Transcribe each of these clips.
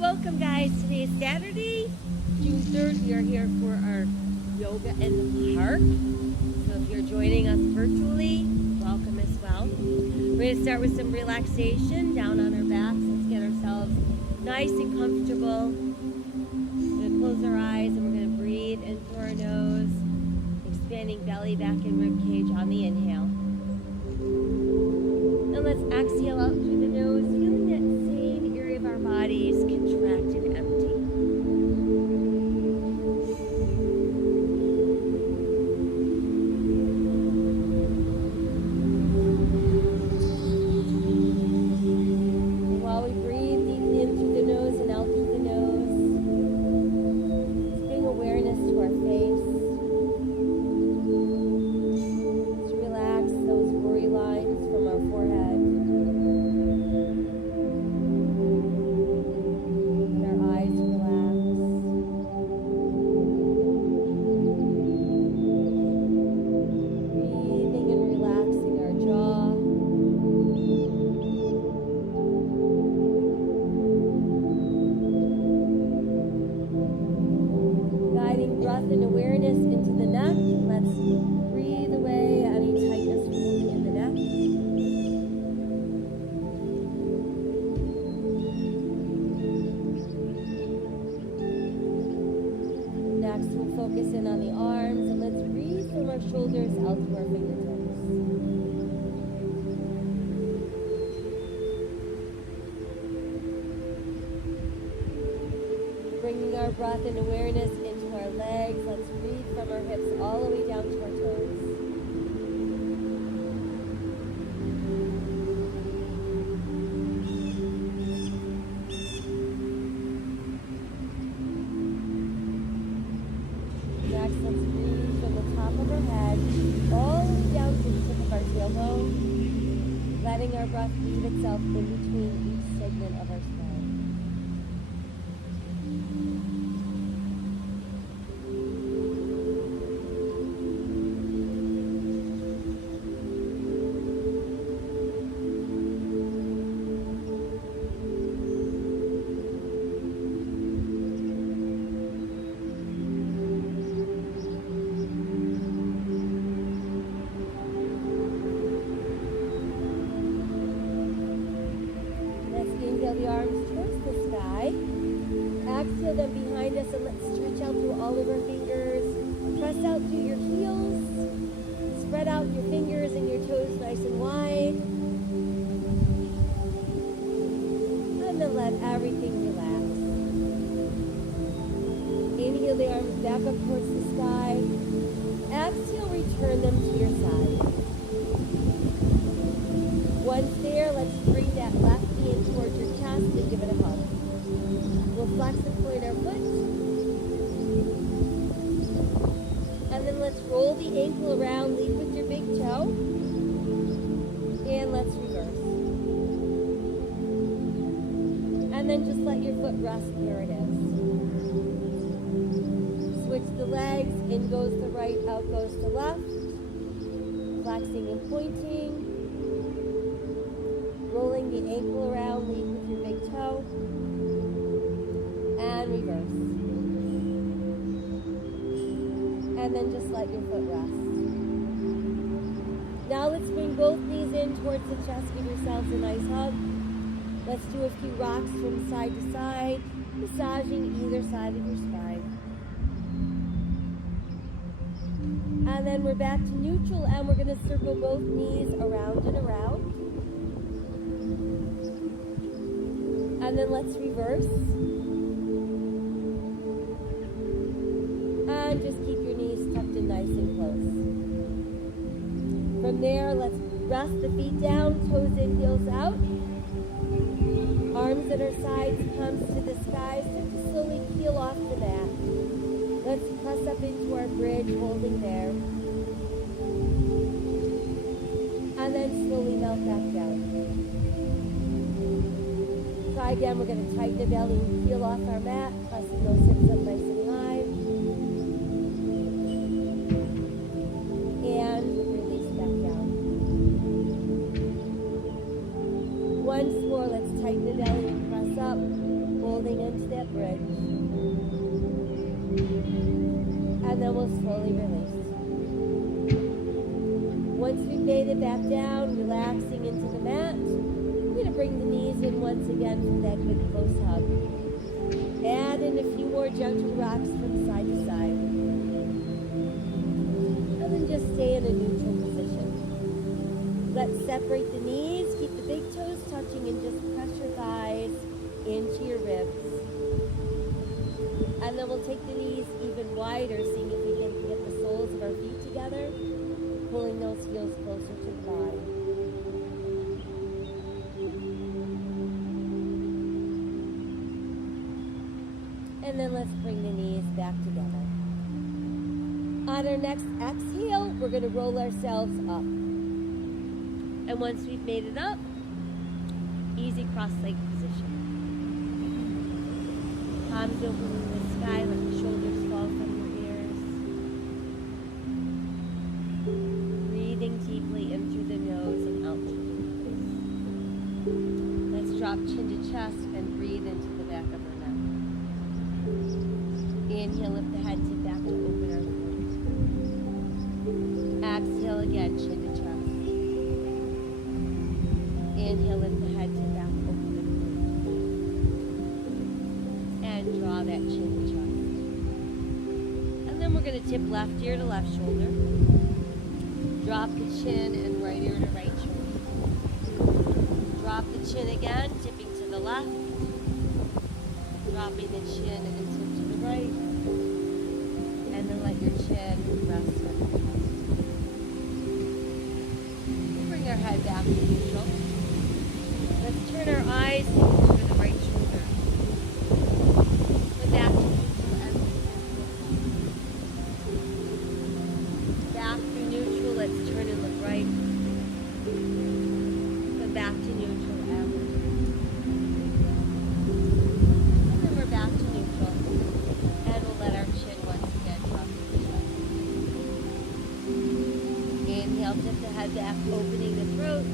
welcome guys. Today is Saturday, June 3rd. We are here for our yoga in the park. So if you're joining us virtually, welcome as well. We're going to start with some relaxation down on our backs. Let's get ourselves nice and comfortable. We're going to close our eyes and we're going to breathe in through our nose, expanding belly, back, and rib cage on the inhale. And let's exhale out through the nose, feeling that same area of our bodies contract and empty. And while we breathe deeply in through the nose and out through the nose, let's bring awareness to our face. Let's relax those worry lines from our forehead. And our eyes relax. Breathing and relaxing our jaw. Guiding breath and awareness into the neck. Let's breathe away any tightness in the neck. Next, we'll focus in on the arms and let's breathe from our shoulders out to our fingertips. Bringing our breath and awareness into our legs. Let's breathe from our hips all the way down to our toes. Next, let's breathe from the top of our head all the way down to the tip of our tailbone, letting our breath weave itself in between each segment of our spine. Let's inhale the arms towards the sky. Exhale them behind us and let's stretch out through all of our fingers. Press out through your heels. Spread out your fingers and your toes nice and wide. And then let everything relax. Inhale the arms back up towards the sky. Exhale, return them to your side. Once there, let's bring that left knee in towards your chest and give it a hug. We'll flex and point our foot. And then let's roll the ankle around, lead with your big toe. And let's reverse. And then just let your foot rest where it is. Switch the legs, in goes the right, out goes the left. Flexing and pointing. Rolling the ankle around, lead with your big toe. And reverse. And then just let your foot rest. Now let's bring both knees in towards the chest. Give yourselves a nice hug. Let's do a few rocks from side to side, massaging either side of your spine. And then we're back to neutral and we're going to circle both knees around and around. And then let's reverse. And just keep your knees tucked in nice and close. From there, let's rest the feet down, toes in, heels out. Arms at our sides, palms to the sky. Start to slowly peel off the mat. Let's press up into our bridge, holding there. And then slowly melt back down. Try again, we're going to tighten the belly and peel off our mat, pressing those hips up nice and high. And release back down. Once more, let's tighten the belly and press up. holding onto that bridge. And then we'll slowly release. Once we've made it back down, relaxing into the mat, we're going to bring the knees in once again for that good close hug. Add in a few more gentle rocks from side to side. And then just stay in a neutral position. Let's separate the knees, keep the big toes touching, and just press your thighs into your ribs. And then we'll take the knees even wider, seeing if we can get the soles of our feet together, pulling those heels closer to the body. And then let's bring the knees back together. On our next exhale, we're going to roll ourselves up. And once we've made it up, easy cross-leg position. Palms open in the sky, let the shoulders fall from your ears. Breathing deeply in through the nose and out through the nose. Let's drop chin to chest and breathe into the back of our neck. Inhale, lift the head, tip back to open our throat. Exhale again, chin to chest. Inhale, lift the head, tip back, open the throat. And draw that chin to chest. And then we're going to tip left ear to left shoulder. Drop the chin and right ear to right shoulder. Drop the chin again, tipping to the left. Dropping the chin and tip to the right. And then let your chin rest on your chest. We'll bring our head back to neutral. Let's turn our eyes over the right shoulder. Put back to neutral and back to neutral. Let's turn and look right. Come back to neutral and look right. And then we're back to neutral. And we'll let our chin once again drop to the chest. Inhale, tip the head back, opening the throat.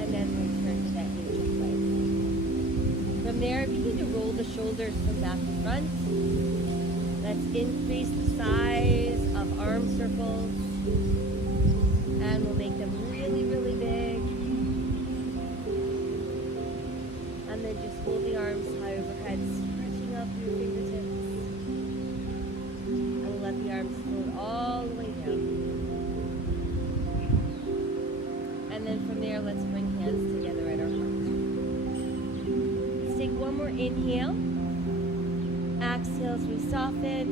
And then return to that neutral place. From there, begin to roll the shoulders from back to front. Let's increase the size of arm circles. And we'll make them really, really big. And then just hold the arms high overhead, stretching up your fingertips. And we'll let the arms float all the way down. And then from there, let's bring hands together at our heart. Let's take one more inhale. Exhale as we soften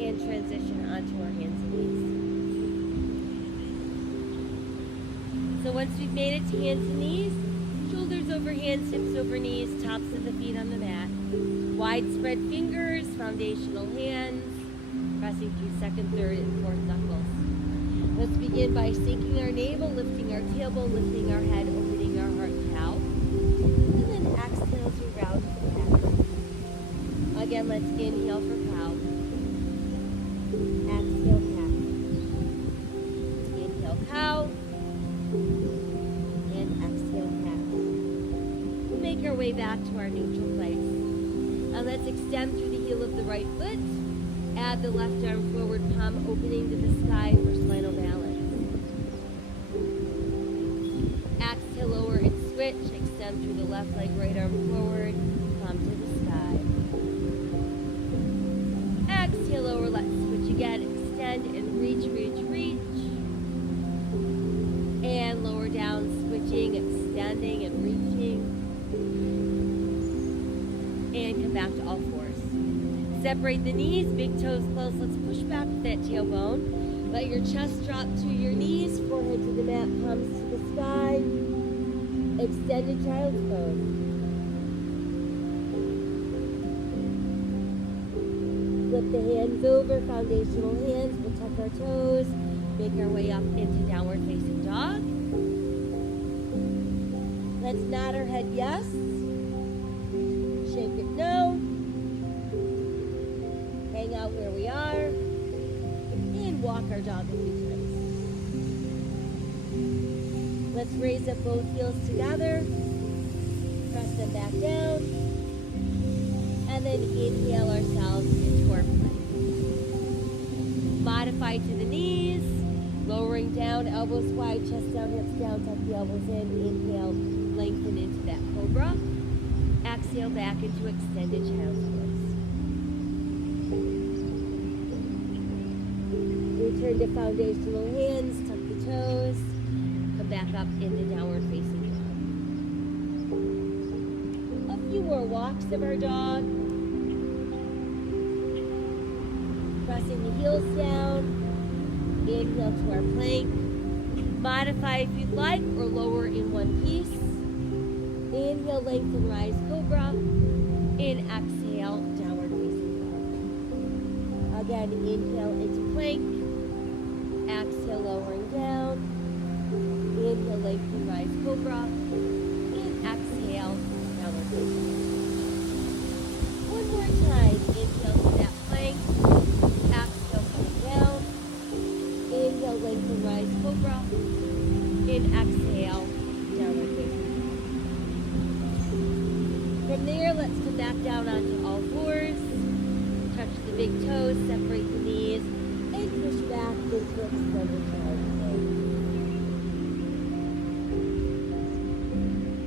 and transition onto our hands and knees. So once we've made it to hands and knees, shoulders over hands, hips over knees, tops of the feet on the mat. Widespread fingers, foundational hands, pressing through second, third, and fourth knuckles. Let's begin by sinking our navel, lifting our tailbone, lifting our head, opening our heart cow. And then exhale as we round the back. Again, let's inhale for cow. Exhale, cat. Inhale, cow. And exhale, cat. We'll make our way back to our neutral place. And let's extend through the heel of the right foot. Add the left arm forward, palm opening to the sky for spinal balance. Exhale, lower and switch. Extend through the left leg, right arm forward, palm to the sky. Exhale, lower, let's switch again. Extend and reach, reach, reach. And lower down, switching, extending and reaching. And come back to all fours. Separate the knees, big toes close. Let's push back with that tailbone. Let your chest drop to your knees, forehead to the mat, palms to the sky. Extended child's pose. Flip the hands over, foundational hands. We'll tuck our toes. Make our way up into downward facing dog. Let's nod our head yes. Shake it no. Hang out where we are. And walk our dog a few times. Let's raise up both heels together. press them back down, and then inhale ourselves into our plank. Modify to the knees, lowering down, elbows wide, chest down, hips down, tuck the elbows in, inhale, lengthen into that cobra. Exhale back into extended child's pose. Return to foundational hands, tuck the toes, come back up into downward facing dog. A few more walks of our dog. Pressing the heels down, inhale to our plank. Modify if you'd like or lower in one piece. Inhale, lengthen, rise, cobra. And exhale, downward facing dog. Again, inhale into plank. Exhale, lowering down. Inhale, lengthen, rise, cobra. And exhale, downward facing dog. One more time. Inhale to that plank. Exhale, coming down. Inhale, lengthen, rise, cobra. And exhale, downward facing dog. From there, let's come back down onto all fours. Touch the big toes, separate the knees, and push back into extended child's pose.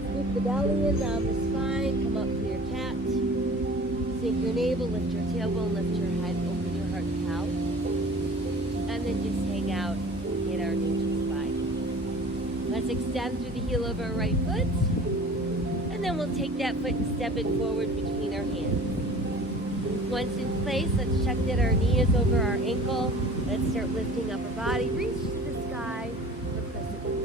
Scoop the belly in, round the spine, come up to your cat. Sink your navel, lift your tailbone, lift your head, open your heart cow. And then just hang out in our neutral spine. Let's extend through the heel of our right foot. And then we'll take that foot and step it forward between our hands. Once in place, let's check that our knee is over our ankle. Let's start lifting up our body. Reach to the sky for crescent moon.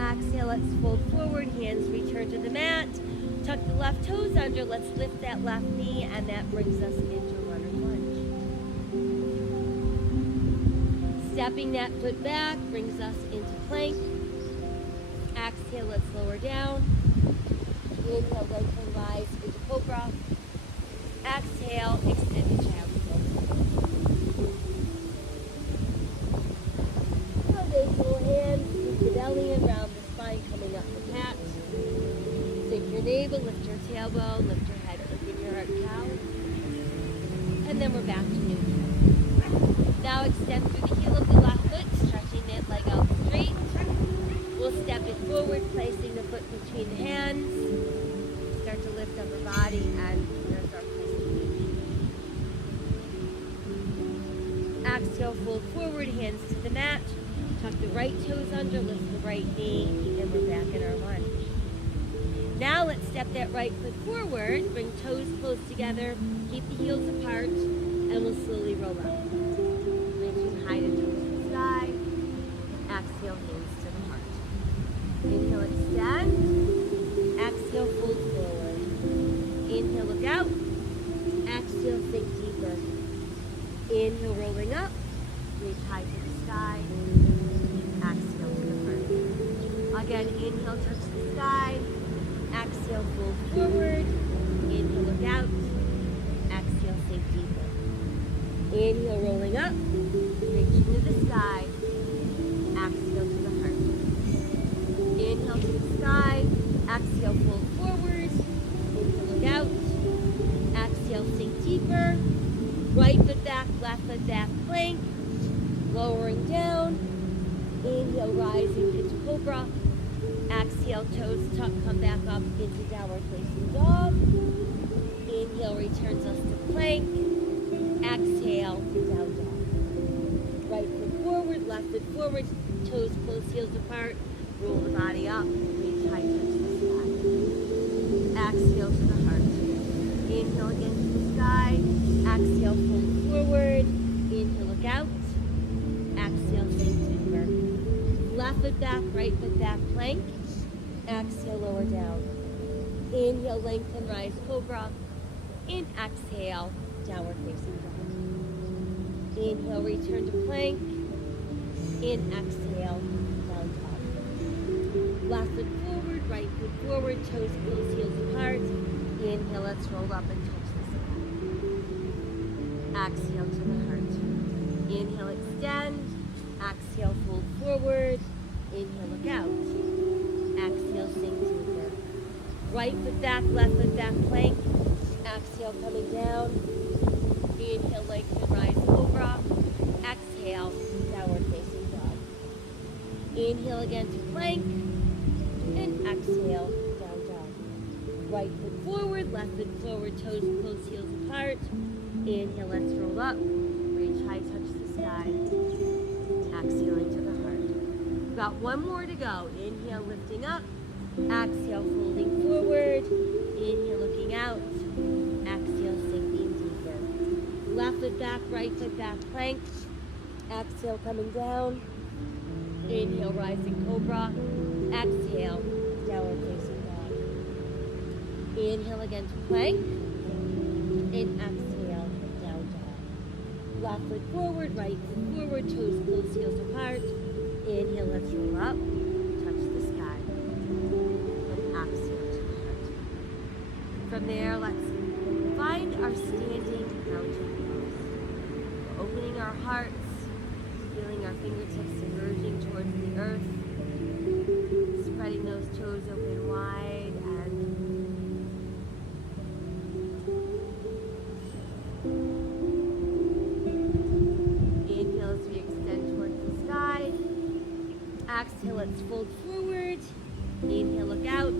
Exhale, let's fold forward. Hands return to the mat. Tuck the left toes under. Let's lift that left knee, and that brings us into runner's lunge. Stepping that foot back brings us into plank. Exhale, let's lower down. Inhale, lengthen, rise into cobra. Exhale, extended child's pose. Foundational hands, scoop the belly in, round the spine, coming up the cat. Sink your navel, lift your tailbone, lift your head, open your heart cow. And then we're back to neutral. Now extend through the heel of the left foot, stretching that leg out straight. We'll step it forward, placing the foot between the hands. Start to lift up our body, and there's our placement. Exhale, fold forward, hands to the mat. Tuck the right toes under, lift the right knee, and we're back in our lunge. Now let's step that right foot forward, bring toes close together, keep the heels apart, and we'll slowly roll up. High to toes to the sky. Exhale, hands to the heart. Inhale, extend. Exhale, fold forward. Inhale, look out. Exhale, sink deeper. Inhale, rolling up. Reach high to the sky. Exhale to the heart. Again, inhale, touch the sky. Exhale, fold forward. Inhale, look out. Exhale, sink deeper. Inhale, rolling up. Reaching to the sky. Exhale to the heart. Inhale to the sky. Exhale, fold forward. Inhale, look out. Exhale, sink deeper. Right foot back, left foot back, plank. Lowering down. Inhale, rising into cobra. Exhale, toes tuck, come back up into downward facing dog. Inhale, returns us to plank. Exhale, down dog. Right foot forward, left foot forward, toes close, heels apart. Roll the body up, reach high, touch the sky. Exhale to the heart. Inhale again to the sky. Exhale, fold forward. Inhale, look out. Exhale, sink deeper. Left foot back, right foot back, plank. Exhale, lower down. Inhale, lengthen, rise, cobra. And exhale, downward facing dog. Inhale, return to plank. In exhale, down dog. Left foot forward, right foot forward, toes close, heels apart. Inhale, let's roll up and touch the sky. Exhale to the heart. Inhale, extend. Exhale, fold forward. Inhale, look out. Exhale, sink deeper. Right foot back, left foot back, plank. Exhale, coming down. Inhale, lengthen, rise, cobra. Exhale, downward facing dog. Inhale again to plank. And exhale, down dog. Right foot forward, left foot forward, toes close, heels apart. Inhale, let's roll up. Reach high, touch the sky. Exhale into the heart. We've got one more to go. Inhale, lifting up. Exhale, folding forward. Inhale, looking out. Exhale, sinking deeper. Left foot back, right foot back, plank. Exhale, coming down. Inhale, rising cobra. Exhale, downward facing dog. Inhale again to plank. And exhale, down dog. Left foot forward, right foot forward, toes close, heels apart. Inhale, let's roll up. Touch the sky. And exhale to the heart. From there, let's find our standing mountain pose. We're opening our hearts, feeling our fingertips emerging towards the earth, spreading those toes open wide and inhale as we extend towards the sky. Exhale, let's fold forward. Inhale, look out.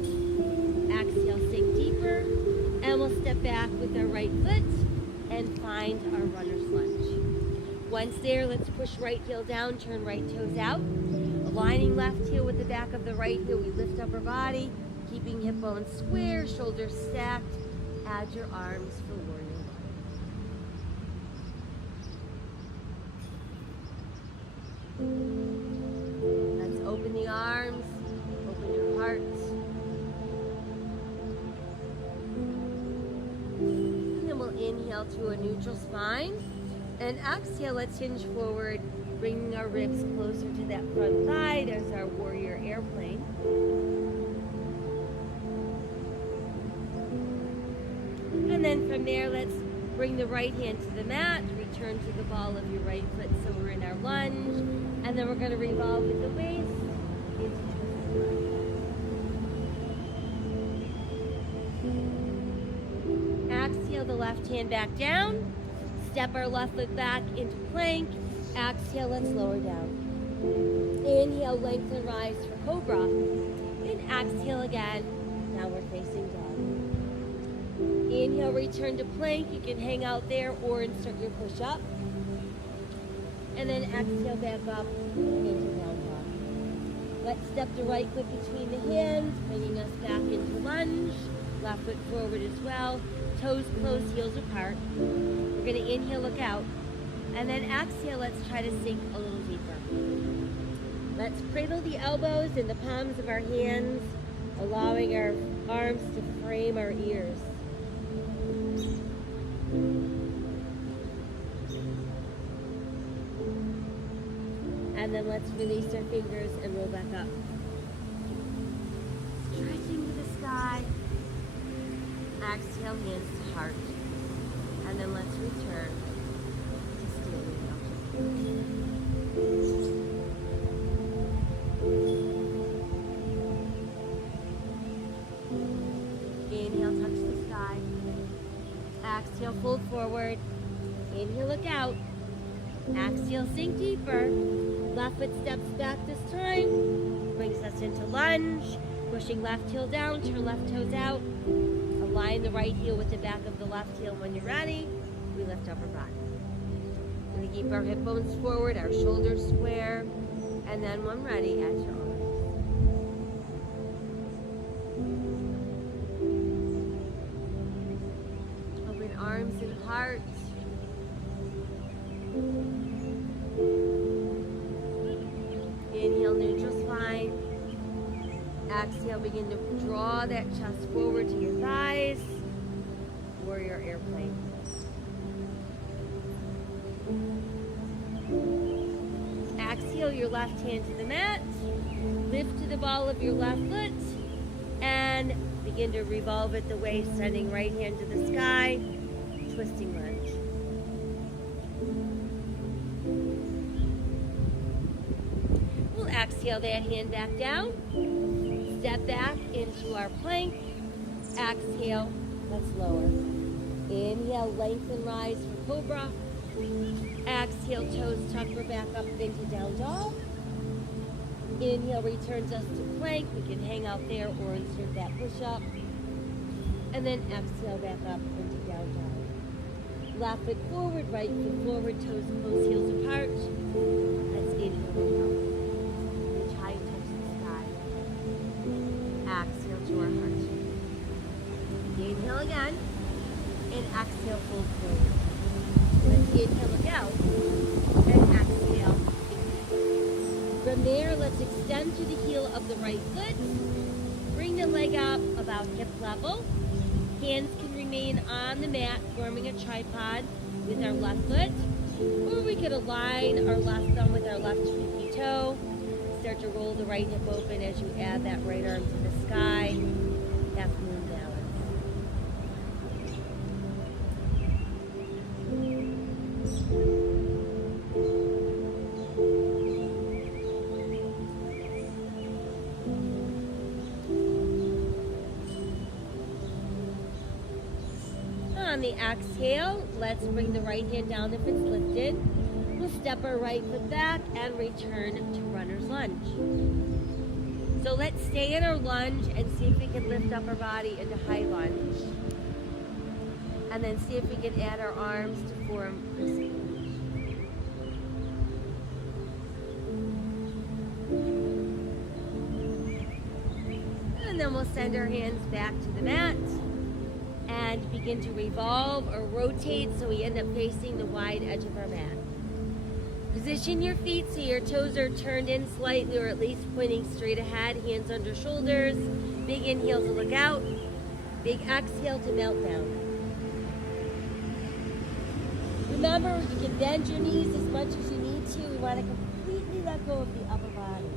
Exhale, sink deeper. And we'll step back with our right foot and find our runner's lunge. Once there, let's push right heel down, turn right toes out. Aligning left heel with the back of the right heel, we lift up our body, keeping hip bones square, shoulders stacked. Add your arms for warrior one. Let's open the arms, open your heart. And we'll inhale to a neutral spine. And exhale, let's hinge forward, bringing our ribs closer to that front thigh. There's our warrior airplane. And then from there, let's bring the right hand to the mat, return to the ball of your right foot so we're in our lunge. And then we're going to revolve with the waist into twisted lunge. Exhale the left hand back down. Step our left foot back into plank. Exhale, let's lower down. Inhale, lengthen, rise for cobra. And exhale again, downward facing dog. Inhale, return to plank. You can hang out there or insert your push-up. And then exhale back up into down dog. Let's step the right foot between the hands, bringing us back into lunge. Left foot forward as well. Toes close, heels apart. We're going to inhale, look out. And then exhale, let's try to sink a little deeper. Let's cradle the elbows in the palms of our hands, allowing our arms to frame our ears. And then let's release our fingers and roll back up. Stretching to the sky. Exhale, hands to heart. And then let's return to standing mountain. Inhale, touch the sky. Exhale, fold forward. Inhale, look out. Exhale, sink deeper. Left foot steps back this time. Brings us into lunge. Pushing left heel down, turn left toes out. Align the right heel with the back of the left heel. When you're ready, we lift up our body. We're going to keep our hip bones forward, our shoulders square, and then when ready, add your arms. Open arms and heart. Inhale, neutral spine. Exhale, begin to draw that chest forward to your thighs. Warrior airplane. Exhale your left hand to the mat. Lift to the ball of your left foot. And begin to revolve at the waist, sending right hand to the sky. Twisting lunge. Exhale that hand back down. Step back into our plank. Exhale, let's lower. Inhale, lengthen, rise for cobra. Exhale, toes tuck, we're back up into down dog. Inhale returns us to plank. We can hang out there or insert that push-up. And then exhale back up into down dog. Left foot forward, right foot forward, toes close, heels apart. Let's inhale and out. Reach high and touch the sky. Exhale to our heart. Inhale again. And exhale, fold forward. Let's inhale, look out. And exhale. From there, let's extend to the heel of the right foot. Bring the leg up about hip level. Hands can remain on the mat, forming a tripod with our left foot. Or we could align our left thumb with our left pinky toe. Start to roll the right hip open as you add that right arm to the sky. Half moon balance. On the exhale, let's bring the right hand down if it's lifted. We'll step our right foot back and return to runner's lunge. So let's stay in our lunge and see if we can lift up our body into high lunge. And then see if we can add our arms to form crispy. And then we'll send our hands back to the mat and begin to revolve or rotate so we end up facing the wide edge of our mat. Position your feet so your toes are turned in slightly or at least pointing straight ahead, hands under shoulders. Big inhale to look out, big exhale to melt down. Remember, you can bend your knees as much as you need to. We want to completely let go of the upper body.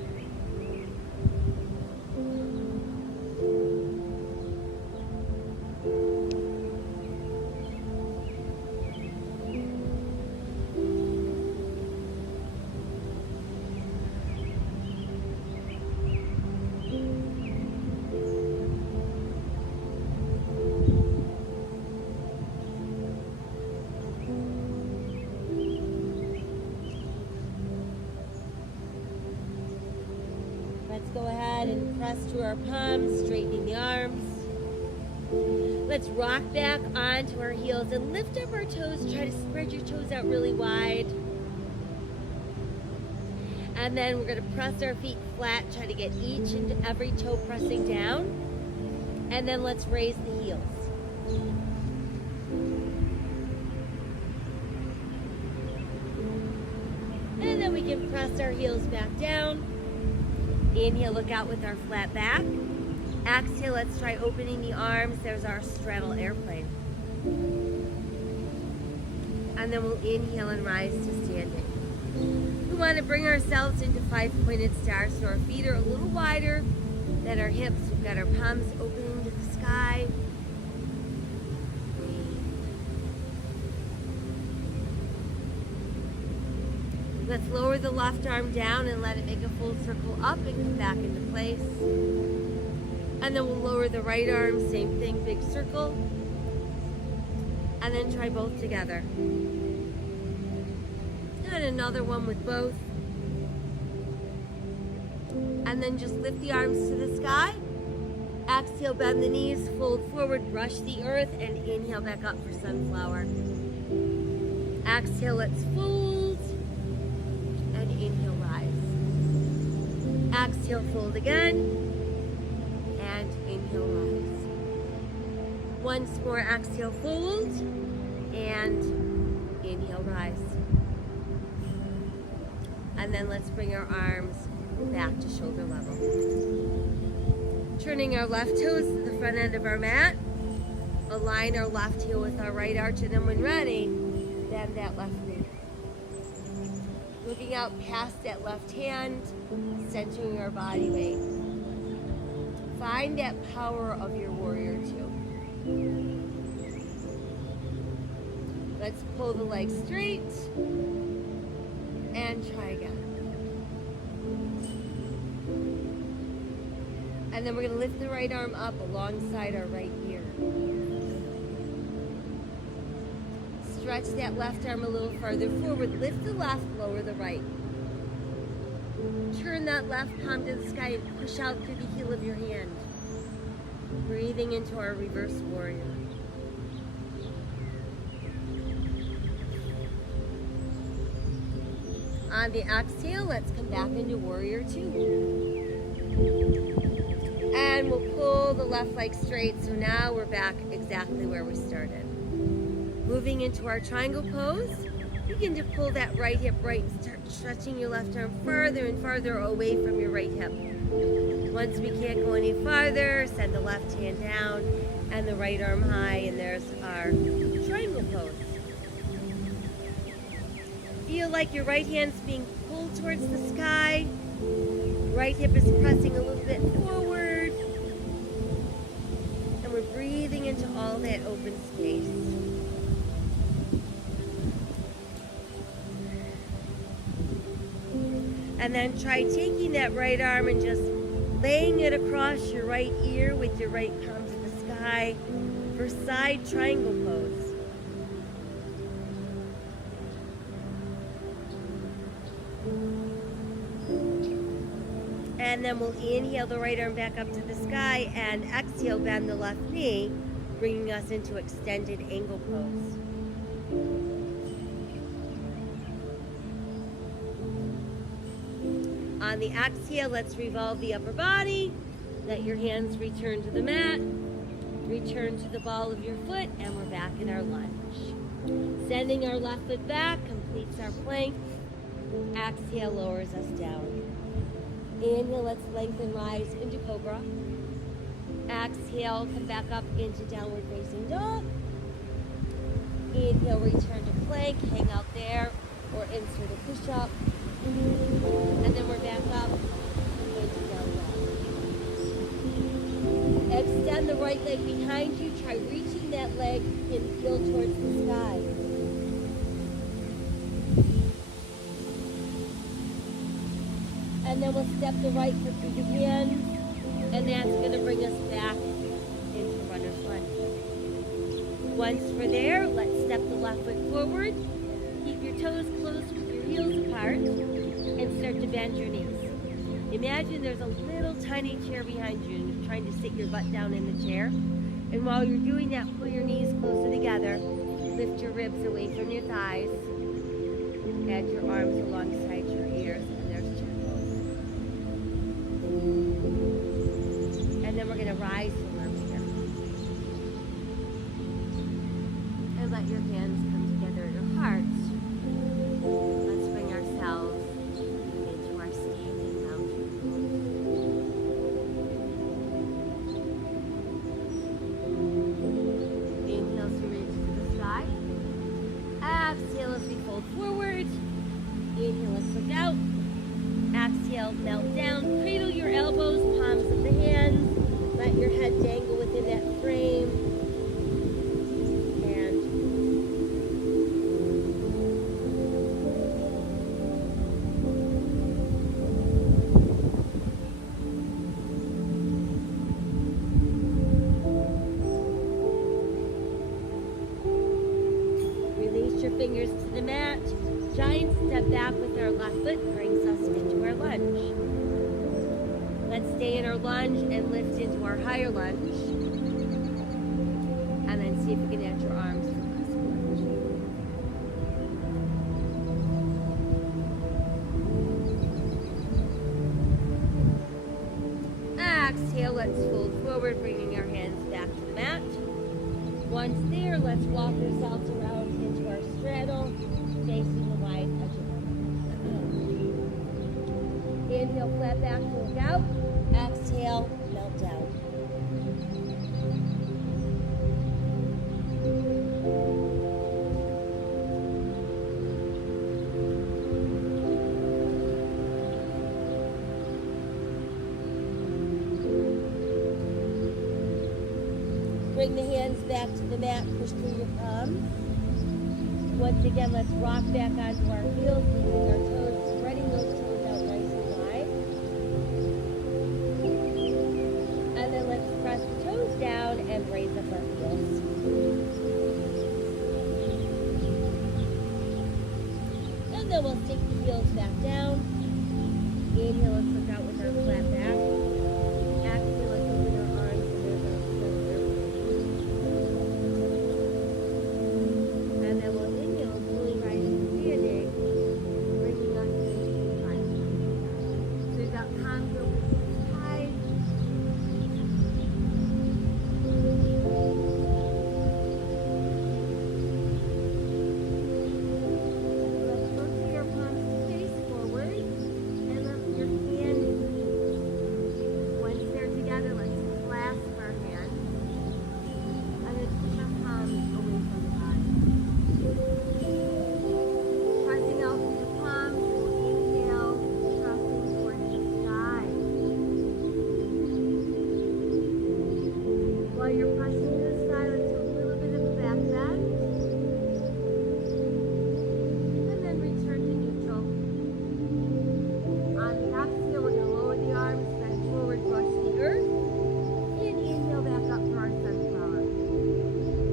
Let's go ahead and press to our palms, straightening the arms. Let's rock back onto our heels and lift up our toes. Try to spread your toes out really wide. And then we're going to press our feet flat, try to get each and every toe pressing down. And then let's raise the heels. And then we can press our heels back down. Inhale, look out with our flat back. Exhale, let's try opening the arms. There's our straddle airplane. And then we'll inhale and rise to standing. We want to bring ourselves into 5-pointed stars so our feet are a little wider than our hips. We've got our palms opening to the sky. Let's lower the left arm down and let it make a full circle up and come back into place. And then we'll lower the right arm, same thing, big circle. And then try both together. And another one with both. And then just lift the arms to the sky. Exhale, bend the knees, fold forward, brush the earth, and inhale back up for sunflower. Exhale, let's fold. Inhale, rise. Exhale, fold again. And inhale, rise. Once more, exhale, fold. And inhale, rise. And then let's bring our arms back to shoulder level. Turning our left toes to the front end of our mat. Align our left heel with our right arch, and then when ready, bend that left knee. Looking out past that left hand, centering our body weight. Find that power of your warrior two. Let's pull the legs straight and try again. And then we're going to lift the right arm up alongside our right ear. Stretch that left arm a little farther forward. Lift the left, lower the right. Turn that left palm to the sky and push out through the heel of your hand. Breathing into our reverse warrior. On the exhale, let's come back into warrior two. And we'll pull the left leg straight. So now we're back exactly where we started. Moving into our triangle pose. Begin to pull that right hip right and start stretching your left arm farther and farther away from your right hip. Once we can't go any farther, send the left hand down and the right arm high, and there's our triangle pose. Feel like your right hand's being pulled towards the sky. Right hip is pressing a little bit forward. And we're breathing into all that open space. And then try taking that right arm and just laying it across your right ear with your right palm to the sky for side triangle pose. And then we'll inhale the right arm back up to the sky and exhale, bend the left knee, bringing us into extended angle pose. On the exhale, let's revolve the upper body. Let your hands return to the mat. Return to the ball of your foot, and we're back in our lunge. Sending our left foot back completes our plank. Exhale lowers us down. Inhale, let's lengthen, rise into cobra. Exhale, come back up into downward facing dog. Inhale, return to plank, hang out there, or insert a push-up. And then we're back up into down dog. Extend the right leg behind you. Try reaching that leg and heel towards the sky. And then we'll step the right foot through the hands, and that's going to bring us back into runner's lunge. Once we're there, let's step the left foot forward. Keep your toes close with your heels apart, and start to bend your knees. Imagine there's a little tiny chair behind you, and you're trying to sit your butt down in the chair. And while you're doing that, pull your knees closer together. Lift your ribs away from your thighs. Add your arms alongside your ears, and there's chair pose. And then we're going to rise from our chair. And let your hands come together at your heart. Let's bring ourselves into our standing mountain. Inhale to reach to the sky. Exhale as we fold forward. Inhale, let's look out. Exhale, melt down. Cradle your elbows, palms of the hands. Let your head dangle within that frame. And release your fingers to the mat. Giant step back with our left foot brings us into our lunge. Let's stay in our lunge and lift into our higher lunge. And then see if we can add your arms to the crescent lunge. Exhale, let's fold forward, bringing our hands back to the mat. Once there, let's walk ourselves around into our straddle, facing the wide edge of our mat. Inhale, flat back, look out. Exhale, melt down. Bring the hands back to the mat, push through your palms. Once again, let's rock back onto our heels, moving our toes, spreading those toes out nice and wide. And then we'll take the heels back down. Inhale, let's look out with our flat back. Exhale, let's open our arms and there's our center. And then we'll inhale, fully rise and standing, bringing us into the front. So we've got palms open to the side. Let's rotate your palms face forward and lift your hand. Once they're together, let's clasp our hands and then push our palms away from the body. Pressing out through the palms, we'll inhale, trusting towards the sky. While you're pressing to the sky, let's do a little bit of a back bend. And then return to neutral. On the exhale, we're going to lower the arms, bend forward, brush the earth. And inhale back up for our sunflower.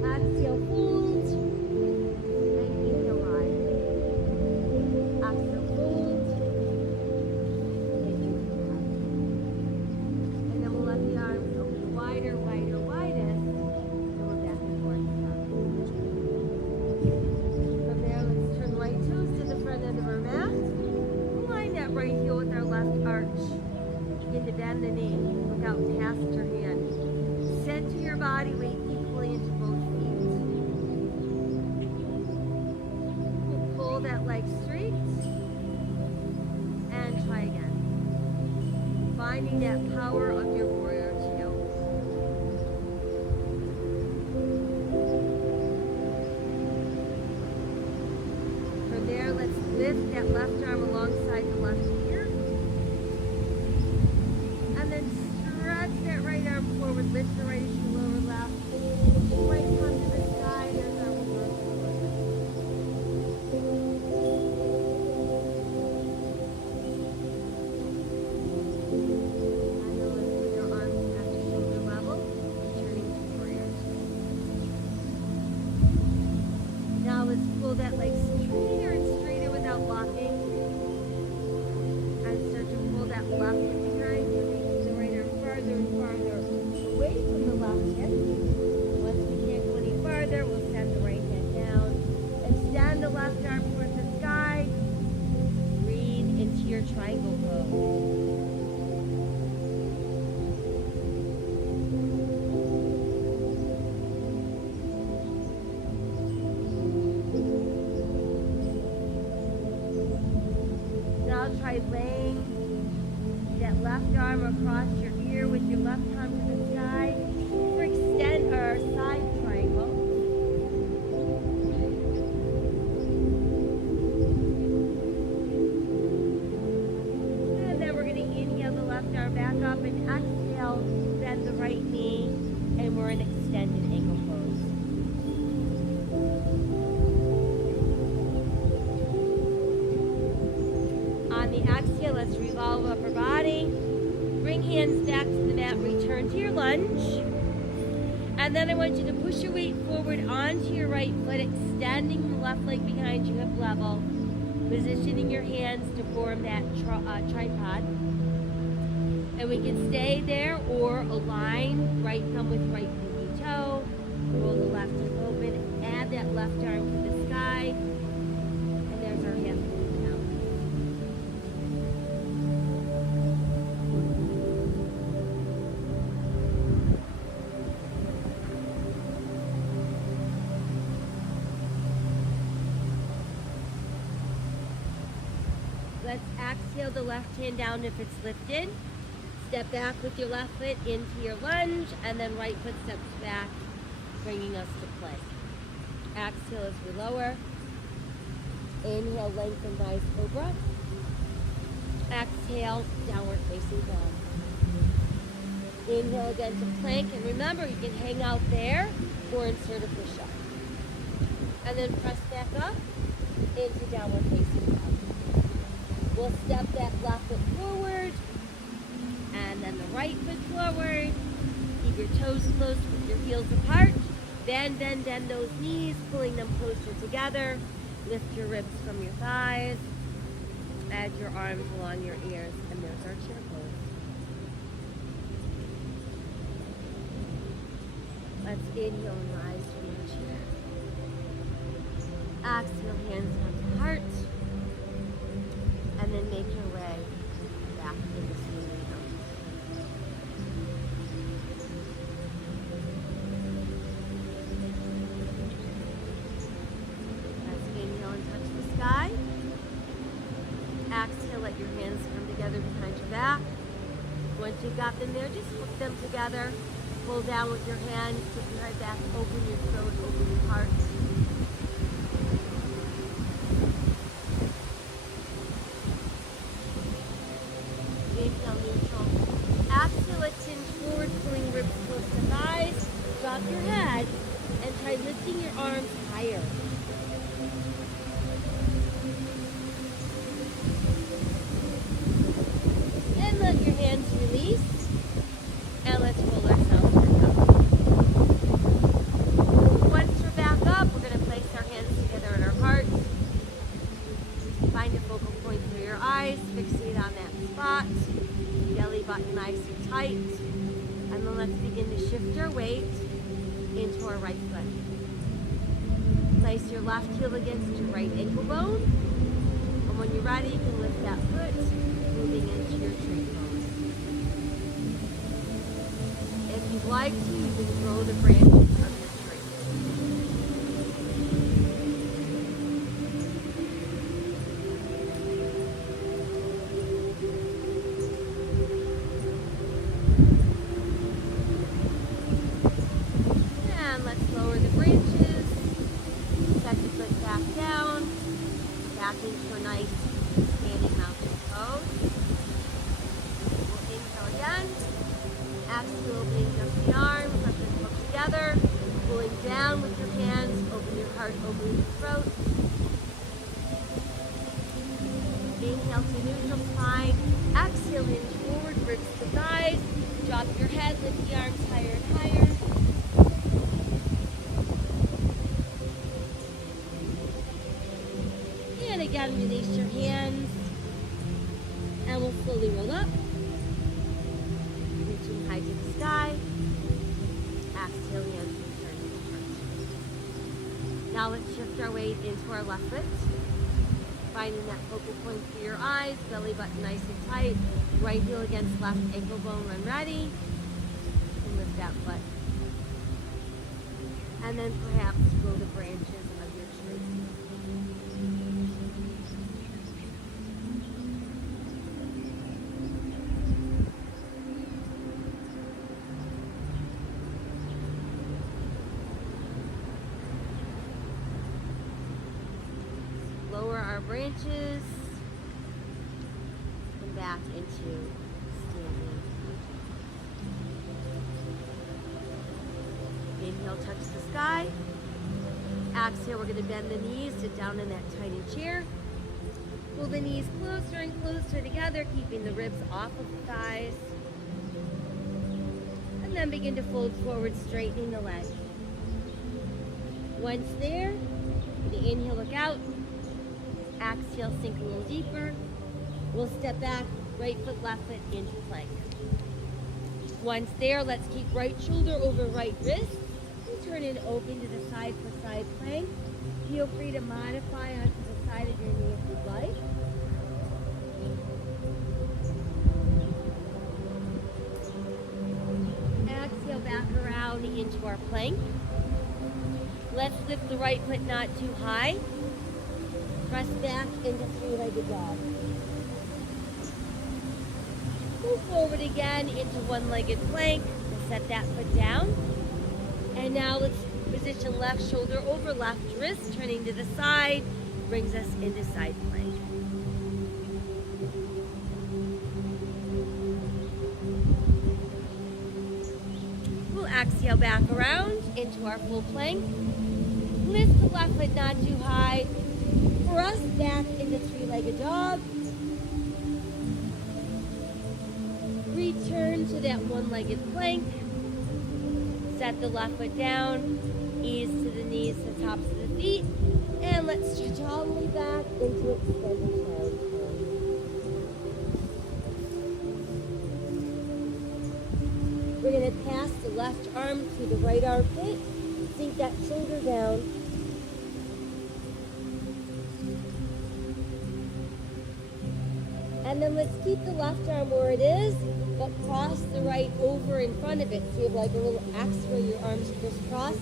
Exhale, hold. And inhale, rise. Exhale, hold. And inhale, rise. And then we'll let the arms open wider, wider, widest. And we're back and forth. From there, let's turn right toes to the front end of our mat. Align that right heel with our left arch. Begin to bend the knee. Look out past your hand. Center your body weight equally into both feet. We'll pull that leg straight. And try again. Finding that power of your warrior two. From there, let's lift that left arm alongside the left ear. And then stretch that right arm forward. Lift the right as you lower left. Right palm to the sky. There's our warrior. And then let's bring your arms back to shoulder level. Turning to warrior two. Now let's pull that leg straighter and straighter without locking. And start to pull that left hip behind you, making the right arm farther and farther away from the left hip. Once we can't go any farther, we'll send the right hand down. Extend the left arm towards the sky. Breathe into your triangle pose. Now try laying that left arm across your ear with your left arm to the sky for extend our side triangle. And then we're going to inhale the left arm back up and exhale, bend the right knee, and we're in extended angle pose. On the exhale, let's revolve upper body. Bring hands back to the mat, return to your lunge. And then I want you to push your weight forward onto your right foot, extending the left leg behind you, hip level. Positioning your hands to form that tripod. And we can stay there or align right thumb with right pinky toe. Roll the left hip open, add that left arm to the sky. And there's our hand down. Let's exhale the left hand down if it's lifted. Step back with your left foot into your lunge, and then right foot steps back, bringing us to plank. Exhale as we lower. Inhale, lengthen, rise, cobra. Exhale, downward facing dog. Inhale again to plank, and remember you can hang out there or insert a push-up. And then press back up into downward facing dog. We'll step that left foot forward, and then the right foot forward. Keep your toes close with your heels apart. Bend those knees, pulling them closer together. Lift your ribs from your thighs. Add your arms along your ears, and there's our chair pose. Let's inhale and rise from your chair. Exhale, hands onto heart. And then make your way back into standing pose. Let's inhale and touch the sky. Exhale, let your hands come together behind your back. Once you've got them there, just hook them together. Pull down with your hands, keep your head back, open your throat, open your heart. Inhale, neutral. Exhale, let's hinge forward, pulling ribs close to thighs. Drop your head and try lifting your arms higher. And let your hands release. And let's roll ourselves back up. Once we're back up, we're going to place our hands together in our hearts. Find a focal point through your eyes. Fixate on that spot. Belly button nice and tight. And then let's begin to shift our weight into our right foot. Place your left heel against your right ankle bone. And when you're ready, you can lift that foot, moving into your tree pose. If you'd like to, you can grow the branches of your tree. And let's lower the branches. Set the foot back down. Back into a nice standing mountain pose. We'll inhale again. Exhale, opening just the arms, let them hook together. Pulling down with your hands, open your heart, open your throat. Inhale to neutral spine. Exhale, hinge forward, ribs to thighs. Drop your head, lift the arms higher and higher. And again, release your hands. And we'll slowly roll up. Reaching high to the sky. Exhale, hands return to the heart. Now let's shift our weight into our left foot. Finding that focal point through your eyes, belly button nice and tight. Right heel against left ankle bone when ready. And lift that foot. And then perhaps grow the branches of your tree. Lower our branches and back into standing. Inhale, touch the sky. Exhale, we're going to bend the knees, sit down in that tiny chair. Pull the knees closer and closer together, keeping the ribs off of the thighs. And then begin to fold forward, straightening the legs. Once there, the inhale, look out. Exhale, sink a little deeper. We'll step back, right foot, left foot into plank. Once there, let's keep right shoulder over right wrist. And turn it open to the side for side plank. Feel free to modify onto the side of your knee if you'd like. Exhale, back around into our plank. Let's lift the right foot not too high. Press back into three-legged dog. Move forward again into one-legged plank. We'll set that foot down. And now let's position left shoulder over left wrist, turning to the side, brings us into side plank. We'll exhale back around into our full plank. Lift the left foot not too high. Thrust back into three-legged dog. Return to that one-legged plank. Set the left foot down. Ease to the knees, the tops of the feet. And let's stretch all the way back into extended child's pose. We're going to pass the left arm to the right armpit. Sink that shoulder down. And then let's keep the left arm where it is, but cross the right over in front of it. So you have like a little X where your arms crisscross.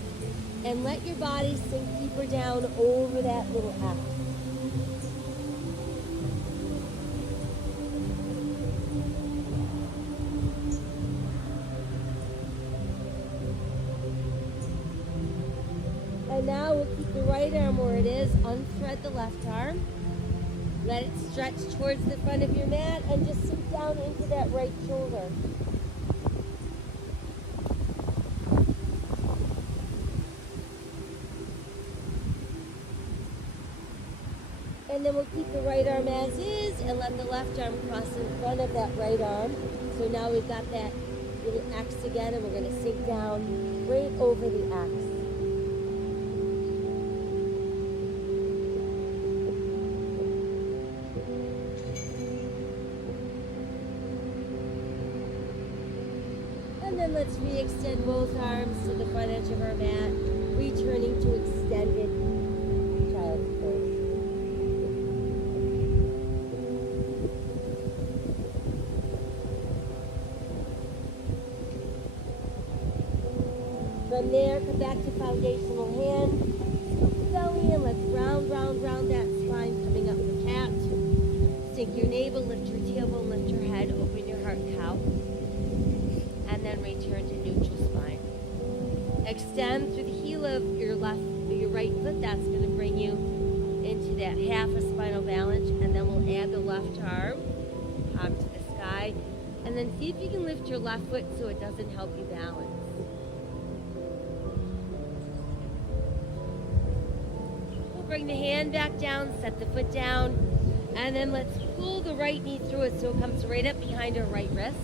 And let your body sink deeper down over that little X. And now we'll keep the right arm where it is, unthread the left arm. Let it stretch towards the front of your mat and just sink down into that right shoulder. And then we'll keep the right arm as is and let the left arm cross in front of that right arm. So now we've got that little X again, and we're going to sink down right over the X. And then let's re-extend both arms to the front edge of our mat, returning to extended child's pose. From there, come back to foundational hand. Scoop the belly in. Let's round that spine, coming up the cat. Sink your navel, lift your tailbone, lift your head, open your heart cow. And then return to neutral spine. Extend through the heel of your right foot. That's going to bring you into that half a spinal balance. And then we'll add the left arm, palm to the sky. And then see if you can lift your left foot so it doesn't help you balance. Bring the hand back down, set the foot down, and then let's pull the right knee through it so it comes right up behind our right wrist.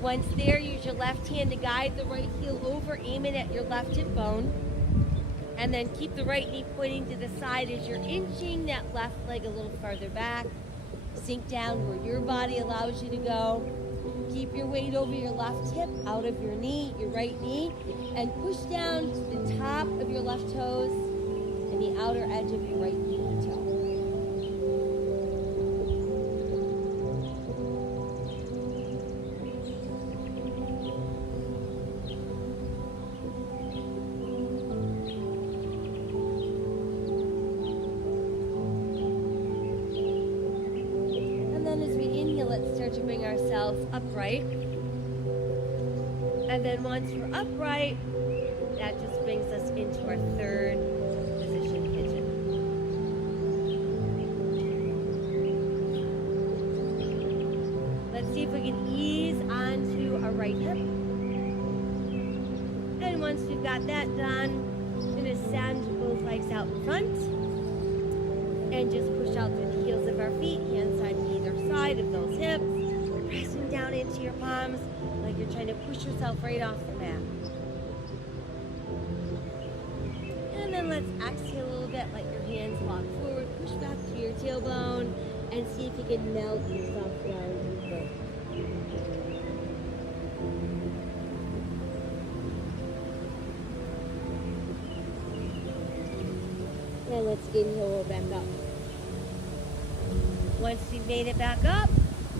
Once there, use your left hand to guide the right heel over, aim it at your left hip bone, and then keep the right knee pointing to the side as you're inching that left leg a little farther back. Sink down where your body allows you to go. Keep your weight over your left hip, out of your knee, your right knee, and push down to the top of your left toes and the outer edge of your right knee toe. And then as we inhale, let's start to bring ourselves upright. And then once we're upright, that just brings us into our third position pigeon. Let's see if we can ease onto our right hip. And once we've got that done, we're going to send both legs out in front and just push out through the heels of our feet, hand side to either side of those hips, pressing down into your palms like you're trying to push yourself right off the mat. And then let's exhale a little bit, let your hands walk forward, push back to your tailbone, and see if you can melt yourself down deeper. And let's inhale back up. Once you've made it back up,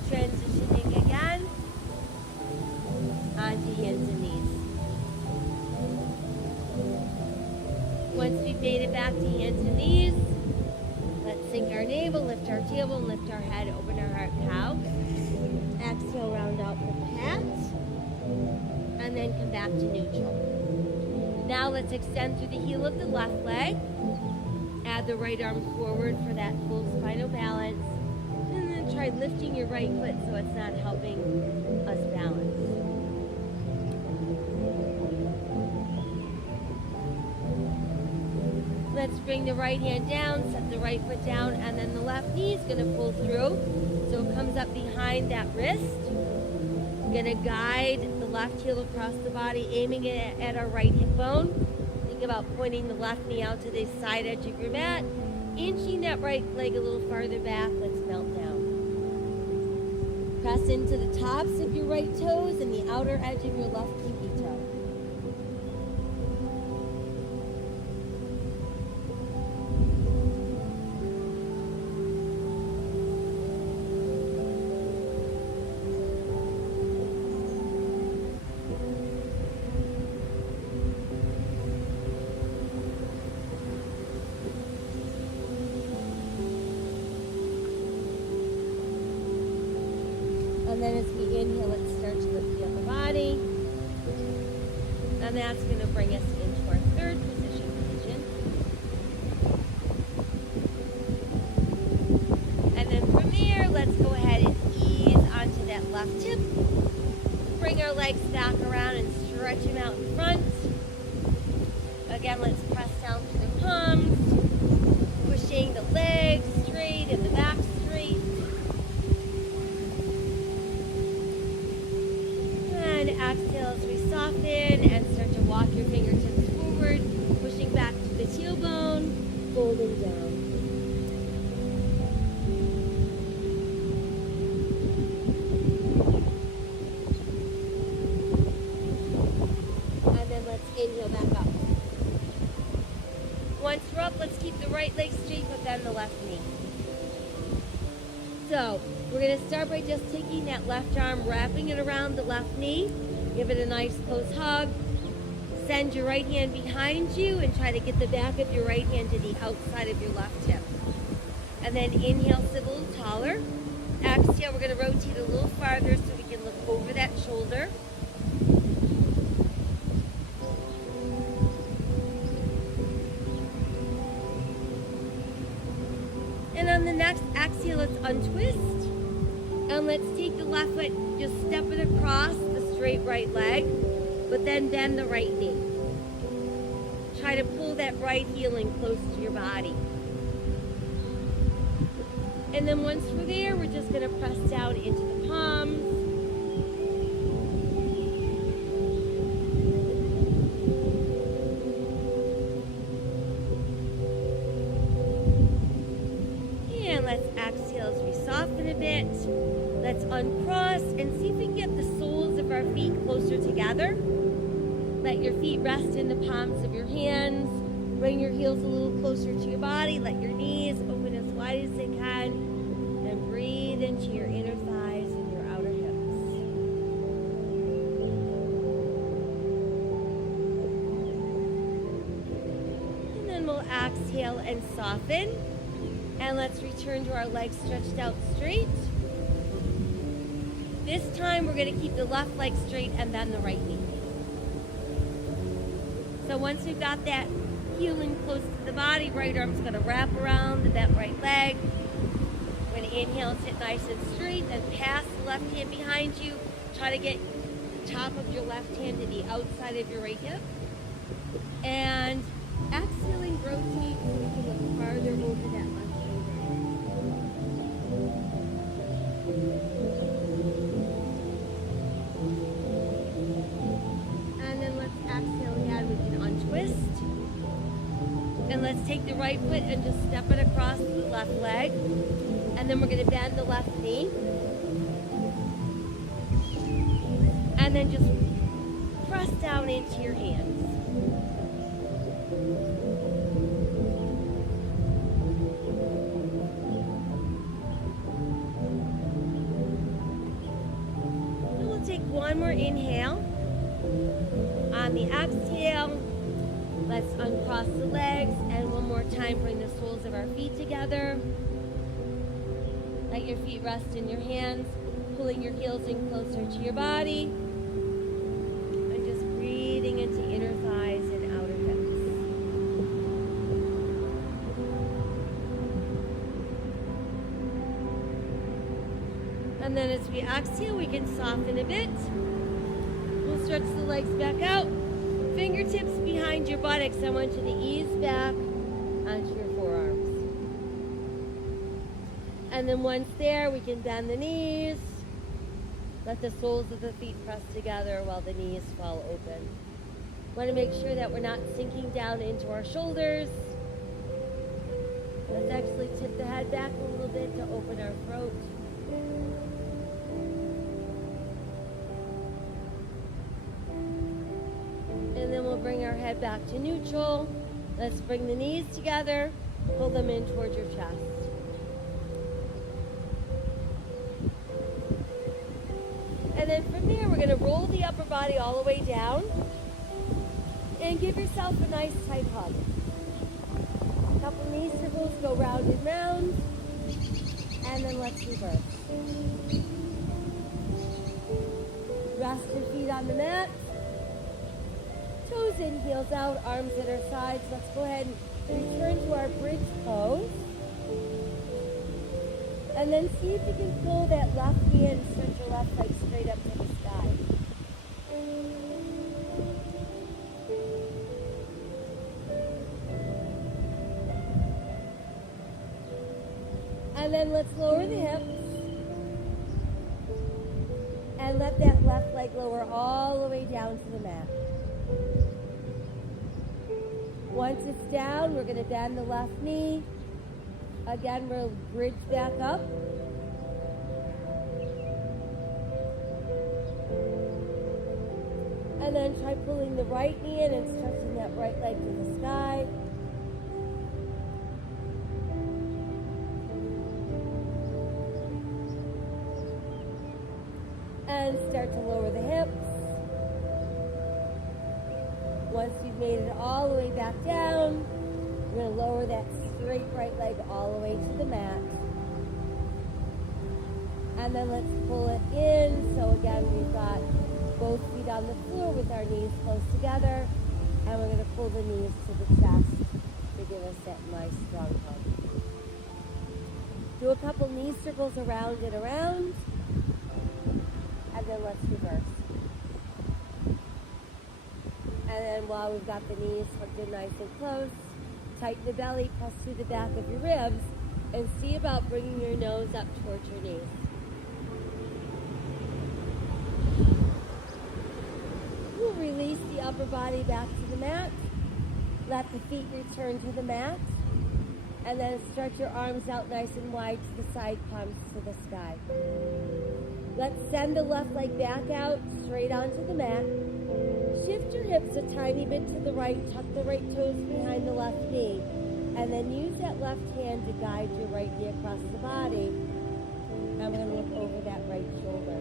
transitioning again onto hands and knees. Once we've made it back to hands and knees, let's sink our navel, lift our tailbone, lift our head, open our heart cow. Exhale, round out the cat. And then come back to neutral. Now let's extend through the heel of the left leg. Add the right arm forward for that full spinal balance. And then try lifting your right foot so it's not helping us balance. Let's bring the right hand down, set the right foot down, and then the left knee is going to pull through. So it comes up behind that wrist. We're going to guide the left heel across the body, aiming it at our right hip bone. Think about pointing the left knee out to the side edge of your mat, inching that right leg a little farther back. Let's melt down. Press into the tops of your right toes and the outer edge of your left pinky toe. And then as we inhale, let's start to lift the upper body. And that's going to bring us into our third position. And then from there, let's go ahead and ease onto that left hip. Bring our legs back around and stretch them out in front. Again, let's press down through the palms, pushing the legs straight and the back straight. And exhale as we soften and start to walk your fingertips forward, pushing back to the tailbone, folding down. And then let's inhale back up. Once we're up, let's keep the right leg straight, but then the left knee. So we're going to start by just taking that left arm, wrapping it around the left knee. Give it a nice close hug. Send your right hand behind you and try to get the back of your right hand to the outside of your left hip. And then inhale, sit a little taller. Exhale, we're going to rotate a little farther so we can look over that shoulder. And on the next exhale, let's untwist. And let's take the left foot, just step it across the straight right leg, but then bend the right knee. Try to pull that right heel in close to your body. And then once we're there, we're just going to press down into the palms. And let's exhale as we soften a bit. Let's uncross and see if we can get the soles of our feet closer together. Let your feet rest in the palms of your hands. Bring your heels a little closer to your body. Let your knees open as wide as they can. And breathe into your inner thighs and your outer hips. And then we'll exhale and soften. And let's return to our legs stretched out straight. This time we're going to keep the left leg straight and then the right knee. So once we've got that heel in close to the body, right arm's going to wrap around that right leg. We're going to inhale, sit nice and straight, and pass the left hand behind you. Try to get the top of your left hand to the outside of your right hip. And exhaling, rotate so we can look farther over that left shoulder. Exhale again, we can untwist. And let's take the right foot and just step it across the left leg. And then we're going to bend the left knee. And then just press down into your hands. And we'll take one more inhale. On the exhale, let's uncross the legs, and one more time, bring the soles of our feet together. Let your feet rest in your hands, pulling your heels in closer to your body, and just breathing into inner thighs and outer hips. And then as we exhale, we can soften a bit. We'll stretch the legs back out. Fingertips behind your buttocks. I want you to ease back onto your forearms. And then once there, we can bend the knees. Let the soles of the feet press together while the knees fall open. Want to make sure that we're not sinking down into our shoulders. Let's actually tip the head back a little bit to open our throat. And then we'll bring our head back to neutral. Let's bring the knees together, pull them in towards your chest. And then from there, we're going to roll the upper body all the way down and give yourself a nice tight hug. A couple knee circles, go round and round, and then let's reverse. Rest your feet on the mat. Toes in, heels out, arms at our sides. Let's go ahead and return to our bridge pose. And then see if you can pull that left hand, stretch your left leg straight up to the sky. And then let's lower the hips. And let that left leg lower all the way down to the mat. Once it's down, we're going to bend the left knee. Again, we'll bridge back up. And then try pulling the right knee in and stretching that right leg to the sky. And start to lower the hips. Once you've made it all the way back down, we're going to lower that straight right leg all the way to the mat. And then let's pull it in. So again, we've got both feet on the floor with our knees close together. And we're going to pull the knees to the chest to give us that nice strong hug. Do a couple knee circles around and around. And then let's reverse. And then while we've got the knees hugged in nice and close, tighten the belly, press through the back of your ribs, and see about bringing your nose up towards your knees. We'll release the upper body back to the mat. Let the feet return to the mat. And then stretch your arms out nice and wide to the side, palms to the sky. Let's send the left leg back out, straight onto the mat. Shift your hips a tiny bit to the right, tuck the right toes behind the left knee, and then use that left hand to guide your right knee across the body. And we're going to look over that right shoulder.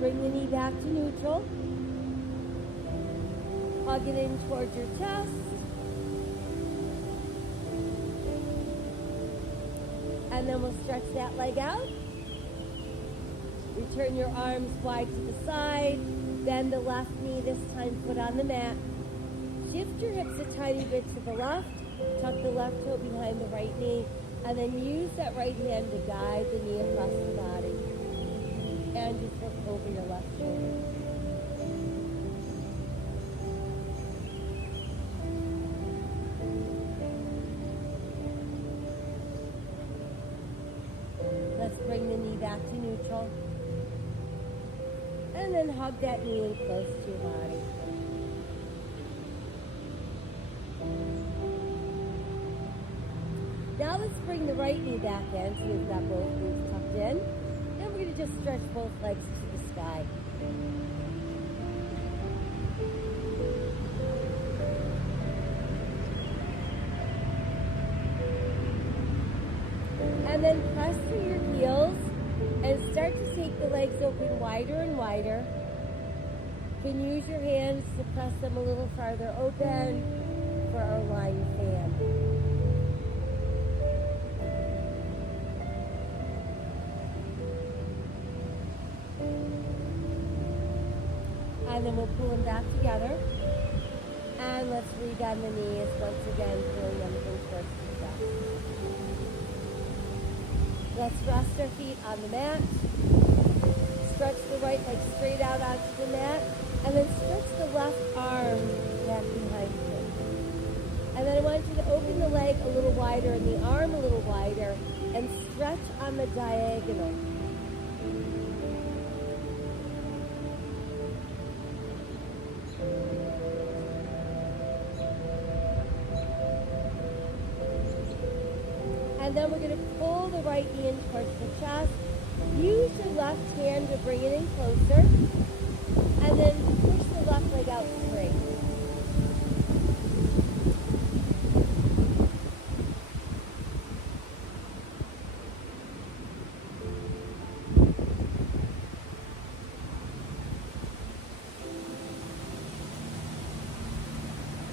Bring the knee back to neutral. Hug it in towards your chest. And then we'll stretch that leg out. Return your arms wide to the side. Bend the left knee, this time foot on the mat. Shift your hips a tiny bit to the left. Tuck the left toe behind the right knee. And then use that right hand to guide the knee across the body. And just look over your left shoulder. Let's bring the knee back to neutral. And then hug that knee in close to your body. Now let's bring the right knee back in, so we've got both knees tucked in. Then we're going to just stretch both legs to the sky. And then press through your heels and start to take the legs open wider and wider. You can use your hands to press them a little farther open for our lying fan. And then we'll pull them back together. And let's rebend the knees once again, pulling them in towards the chest. Let's rest our feet on the mat. Stretch the right leg straight out onto the mat. And then stretch the left arm back behind you. And then I want you to open the leg a little wider and the arm a little wider and stretch on the diagonal. And then we're going to pull the right knee in towards the chest. Use your left hand to bring it in closer. And then push the left leg out straight.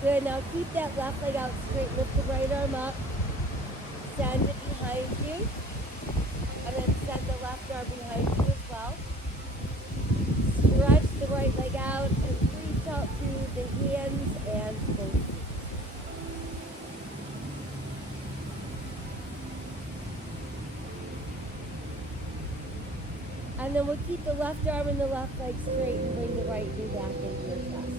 Good, now keep that left leg out straight. Lift the right arm up. Send it behind you. And then send the left arm behind you as well. Stretch the right leg out and reach out through the hands and both feet. And then we'll keep the left arm and the left leg straight and bring the right knee back into your chest.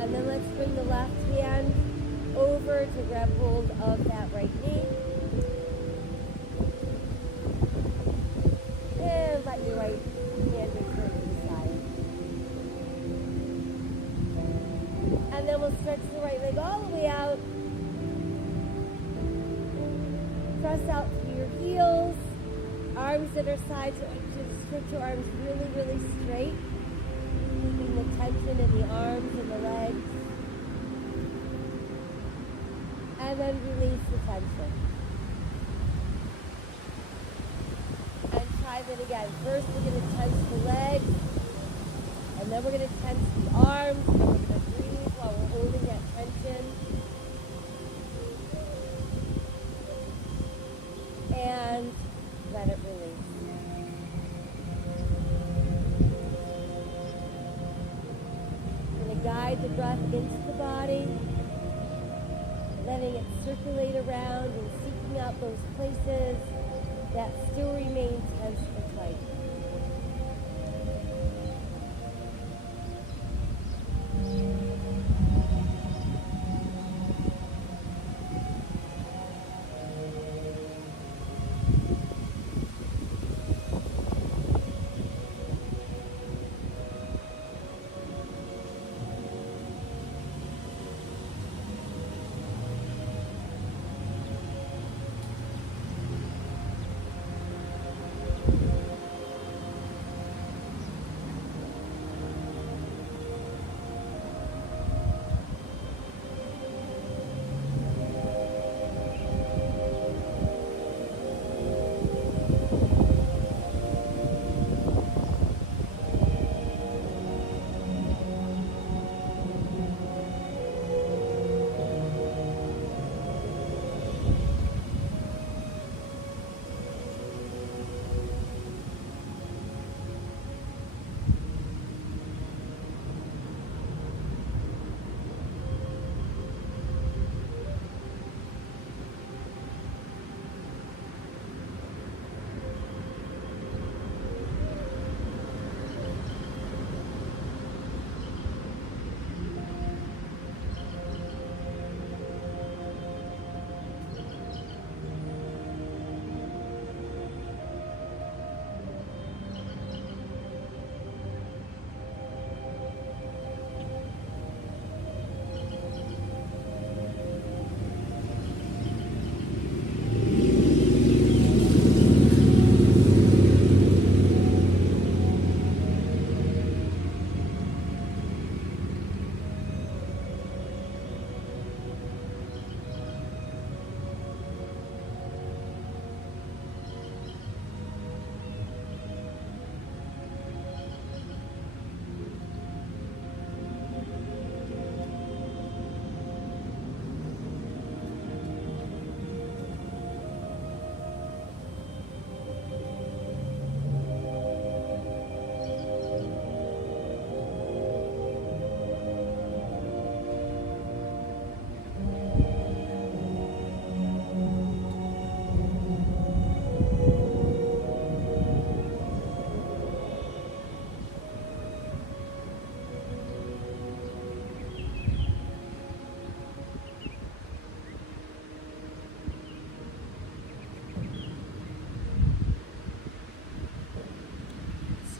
And then let's bring the left hand over to grab hold of that right knee. And let your right hand return to the side. And then we'll stretch the right leg all the way out. Press out through your heels. Arms at our sides. So just stretch your arms really, really straight. Keeping the tension in the arms and the legs. And then release the tension. And try that again. First we're going to tense the legs. And then we're going to tense the arms. And we're going to breathe while we're holding that tension. And let it release. Guide the breath into the body, letting it circulate around and seeking out those places that still remain tense and tight.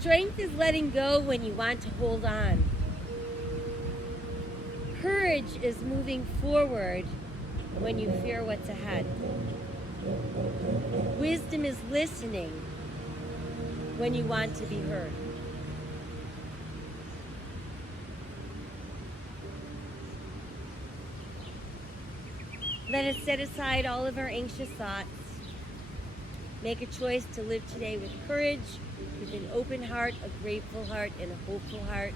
Strength is letting go when you want to hold on. Courage is moving forward when you fear what's ahead. Wisdom is listening when you want to be heard. Let us set aside all of our anxious thoughts. Make a choice to live today with courage, with an open heart, a grateful heart, and a hopeful heart.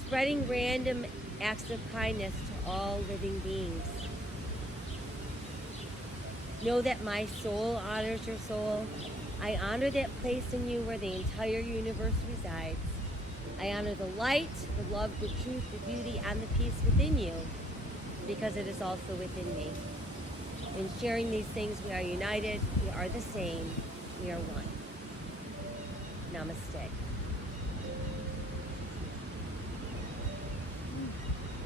Spreading random acts of kindness to all living beings. Know that my soul honors your soul. I honor that place in you where the entire universe resides. I honor the light, the love, the truth, the beauty, and the peace within you, because it is also within me. In sharing these things, we are united, we are the same, we are one. Namaste.